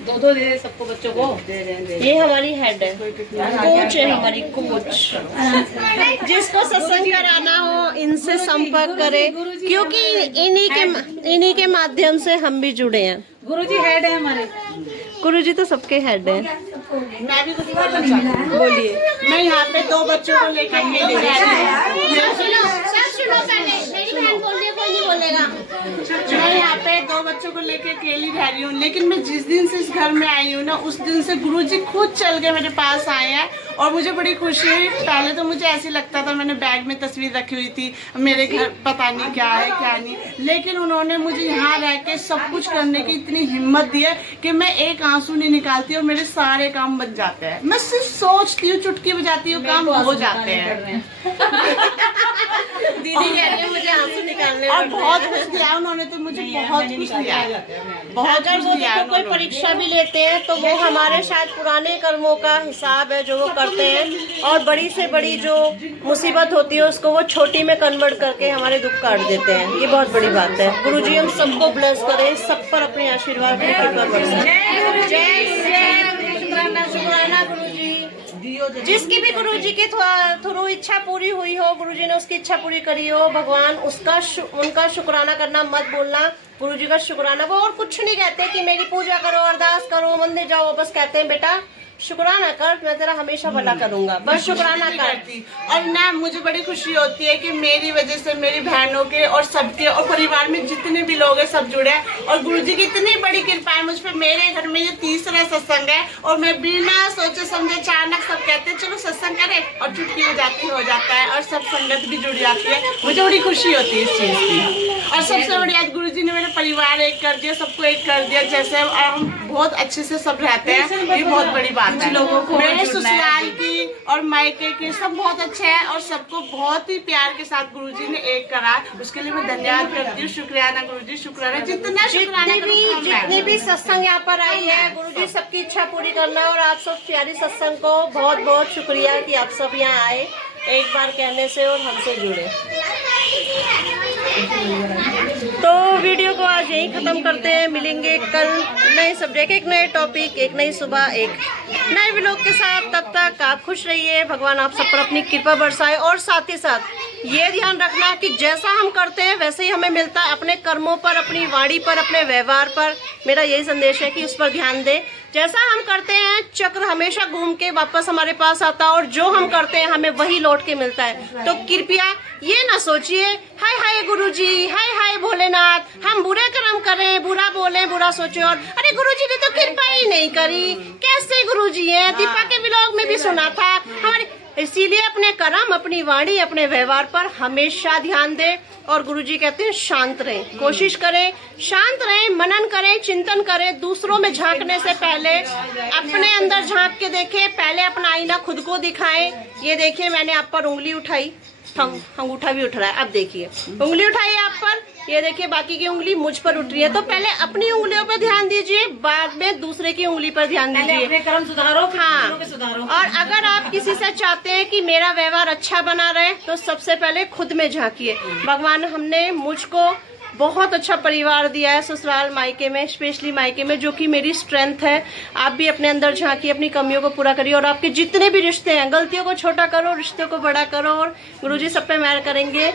2-2 दे दे सबको, बच्चों को ये हमारी हेड है, कोच है हमारी, कोच। जिसको सत्संग कराना हो इनसे संपर्क करें, क्योंकि इन्हीं के माध्यम से हम भी जुड़े हैं। गुरुजी हेड है हमारे। गुरुजी तो सबके हेड हैं। मैं भी कुछ बोलना चाहती हूँ। बोलिए। मैं यहाँ पे 2 बच्चों को लेकर मेरी बहन मैं यहाँ पे 2 बच्चों को लेकर अकेली रह रही हूँ, लेकिन मैं जिस दिन से इस घर में आई हूँ ना, उस दिन से गुरुजी खुद चल के मेरे पास आए हैं और मुझे बड़ी खुशी हुई। पहले तो मुझे ऐसे लगता था, मैंने बैग में तस्वीर रखी हुई थी, मेरे घर पता नहीं क्या है क्या नहीं, लेकिन उन्होंने मुझे यहाँ रह के सब कुछ करने की इतनी हिम्मत दी है कि मैं एक आंसू नहीं निकालती और मेरे सारे काम बन जाते हैं। मैं सिर्फ सोचती हूँ, चुटकी बजाती हूँ, काम हो जाते हैं। दीदी कह रही है मुझे आंसू निकालने और बहुत कुछ दिया उन्होंने, तो मुझे बहुत कुछ दिया, बहुत अगर वो देखो कोई परीक्षा भी लेते हैं तो वो हमारे शायद पुराने कर्मों का हिसाब है जो वो करते हैं, और बड़ी से बड़ी जो मुसीबत होती है उसको वो छोटी में कन्वर्ट करके हमारे दुख काट देते हैं। ये बहुत बड़ी बात है। गुरुजी हम सबको ब्लेस करें, सब पर अपने आशीर्वाद शुक्राना गुरुजी। जिसकी भी गुरुजी के थ्रू इच्छा पूरी हुई हो, गुरुजी ने उसकी इच्छा पूरी करी हो, भगवान उनका शुक्राना करना मत भूलना। गुरुजी का शुक्राना, वो और कुछ नहीं कहते कि मेरी पूजा करो, अरदास करो, मंदिर जाओ, बस कहते हैं बेटा शुक्राना कर, मैं तेरा हमेशा भला करूंगा, बस शुक्राना करती। और ना मुझे बड़ी खुशी होती है कि मेरी वजह से मेरी बहनों के और सबके और परिवार में जितने भी लोग हैं सब जुड़े हैं, और गुरुजी की इतनी बड़ी कृपा है मुझ पे। मेरे घर में ये 3रा सत्संग है और मैं बिना सोचे समझे अचानक सब कहते हैं चलो सत्संग करें, और चुटकी बजाती हो जाता है और सब संगत भी जुड़ जाती है। मुझे बड़ी खुशी होती है इस चीज़ की। और सबसे बड़ी बात, गुरुजी ने मेरा परिवार एक कर दिया, सब सबको एक कर दिया, जैसे हम बहुत अच्छे से सब रहते हैं, ये बहुत बड़ी बात है। लोगों को मेरे ससुराल की और मायके की सब बहुत अच्छे हैं और सबको बहुत ही प्यार के साथ गुरुजी ने एक करा, उसके लिए मैं धन्यवाद करती हूँ। शुक्रियाना गुरुजी, शुक्राना, जितना शुक्राना जितनी भी सत्संग यहाँ पर आई है, गुरुजी सबकी इच्छा पूरी करना। और आप सब प्यारी सत्संग को बहुत बहुत शुक्रिया कि आप सब यहाँ आए एक बार कहने से और हमसे जुड़े। तो वीडियो को आज यहीं ख़त्म करते हैं, मिलेंगे कल नए सब्जेक्ट, एक नए टॉपिक, एक नई सुबह, एक नए व्लॉग के साथ। तब तक आप खुश रहिए, भगवान आप सब पर अपनी कृपा बरसाए। और साथ ही साथ ये ध्यान रखना कि जैसा हम करते हैं वैसे ही हमें मिलता है। अपने कर्मों पर, अपनी वाणी पर, अपने व्यवहार पर मेरा यही संदेश है कि उस पर ध्यान दें। जैसा हम करते हैं चक्र हमेशा घूम के वापस हमारे पास आता है और जो हम करते हैं हमें वही लौट के मिलता है। तो कृपया ये ना सोचिए हाय हाय गुरुजी, हाय हाय भोलेनाथ, हम बुरे कर्म करें, बुरा बोलें, बुरा सोचें और अरे गुरुजी ने तो कृपा ही नहीं करी, कैसे गुरुजी हैं। दीपा के व्लॉग में भी सुना था हमारे। इसीलिए अपने कर्म, अपनी वाणी, अपने व्यवहार पर हमेशा ध्यान दें। और गुरुजी कहते हैं शांत रहें, कोशिश करें शांत रहें, मनन करें, चिंतन करें। दूसरों में झांकने से पहले अपने अंदर झांक के देखें, पहले अपना आईना खुद को दिखाएं। ये देखिए मैंने आप पर उंगली उठाई, अंगूठा भी उठ रहा है, अब देखिए उंगली उठाई आप पर, ये देखिए बाकी की उंगली मुझ पर उठ रही है। तो पहले अपनी उंगलियों पर ध्यान दीजिए, बाद में दूसरे की उंगली पर ध्यान दीजिए। अपने कर्म सुधारो, फिर हाँ, दूसरों के सुधारो। और अगर आप किसी से चाहते हैं कि मेरा व्यवहार अच्छा बना रहे तो सबसे पहले खुद में झांकिए। भगवान हमने मुझको बहुत अच्छा परिवार दिया है ससुराल मायके में, स्पेशली मायके में, जो कि मेरी स्ट्रेंथ है। आप भी अपने अंदर झांकिए, अपनी कमियों को पूरा करिए और आपके जितने भी रिश्ते हैं, गलतियों को छोटा करो, रिश्तों को बड़ा करो और गुरुजी सब पे मेहर करेंगे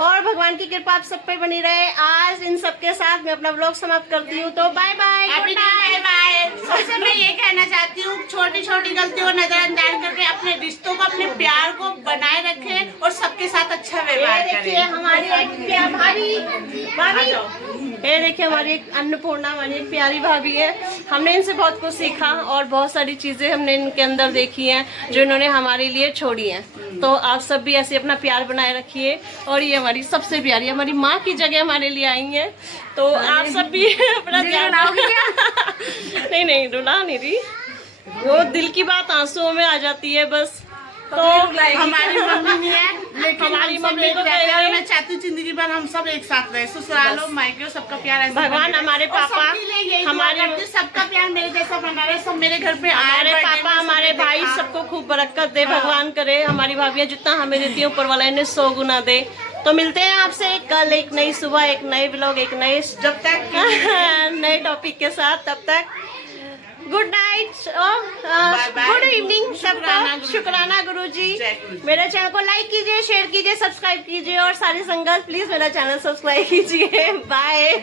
और भगवान की कृपा आप सब पे बनी रहे। आज इन सब के साथ मैं अपना व्लॉग समाप्त करती हूँ। तो बाय बाय, बाय बाय। सबसे मैं ये कहना चाहती हूँ, छोटी छोटी गलतियों को नजरअंदाज करके अपने रिश्तों को, अपने प्यार को बनाए रखें और सबके साथ अच्छा व्यवहार देखिए करें। हमारी एक भाभी, ये देखिए हमारी एक अन्नपूर्णा, हमारी एक प्यारी भाभी है। हमने इनसे बहुत कुछ सीखा और बहुत सारी चीज़ें हमने इनके अंदर देखी हैं जो इन्होंने हमारे लिए छोड़ी हैं। तो आप सब भी ऐसे अपना प्यार बनाए रखिए। और ये हमारी सबसे प्यारी, हमारी माँ की जगह हमारे लिए आई हैं। तो आप सब भी अपना ध्यान नहीं रुला नहीं रही, वो दिल की बात आंसुओं में आ जाती है बस। तो हमारी मम्मी नहीं है, लेकिन हमारी हम सब मम्मी एक को रहते हैं। कहिए। मैं चाहती हूँ जिंदगी भर हम सब एक साथ रहे, ससुराल हो, मायके सबका प्यार ऐसे भगवान बने रहे। हमारे और पापा, सबके लिए यही हमारे- दुआ करती हूँ, सबका प्यार मेरे जैसा बना रहे, सब मेरे घर पे आए, हमारे birthday पापा, में हमारे सबने भाई देखा। सबको खूब बरकत दे भगवान करे। हमारी भाभियाँ जितना हमें देती है ऊपर वाला इन्हें 100 गुना दे। तो मिलते हैं आपसे कल एक नई सुबह, एक नए व्लॉग, एक नए जब तक नए टॉपिक के साथ। तब तक गुड नाइट और बाय। गुड इवनिंग शुक्राना सबका। गुरुजी। शुक्राना गुरुजी। जय गुरुजी। मेरे चैनल को लाइक कीजिए, शेयर कीजिए, सब्सक्राइब कीजिए और सारी संगत प्लीज मेरा चैनल सब्सक्राइब कीजिए। बाय।